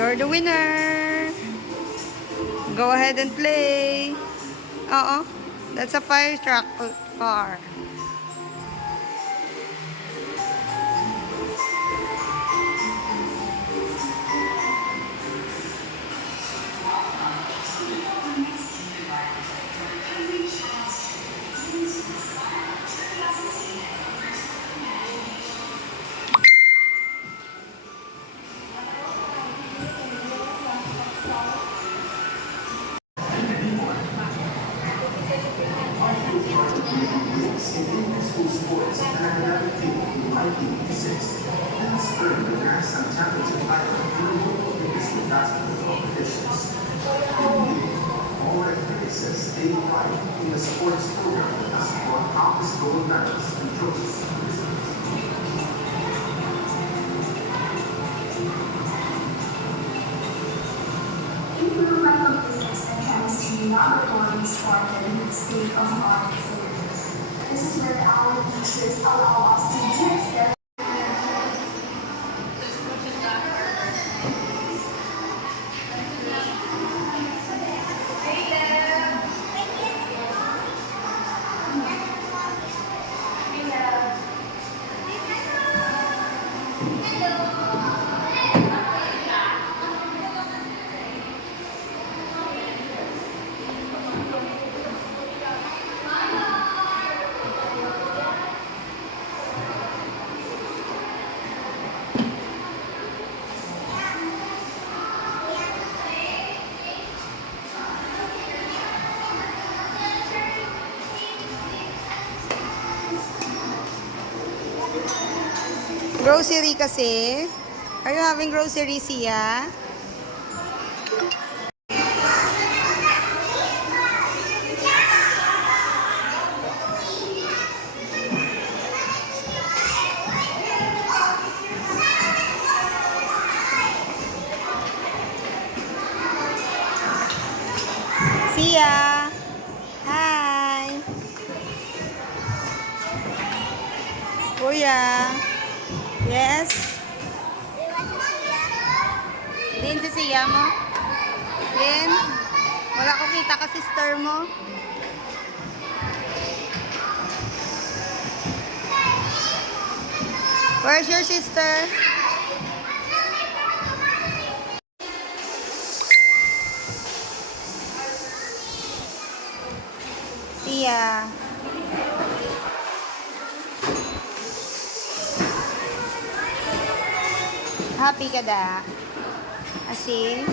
You're the winner. Go ahead and play. Oo. That's a fire truck car. School sports and academic team in 1986. In the spring, the national championship title in the world biggest basketball competitions. All recognises state pride in the sports program that has won countless gold medals and trophies. Improvement of physics and chemistry laboratories for the state-of-the-art facilities. This is where our teachers allow us to do experiments. Grocery kasi. Are you having grocery, Sia? Sia! Hi! Kuya! Yes? Din si Sia mo? Din? Wala ko kita ka sister mo? Where's your sister? Sia. Happy ka da? Asin?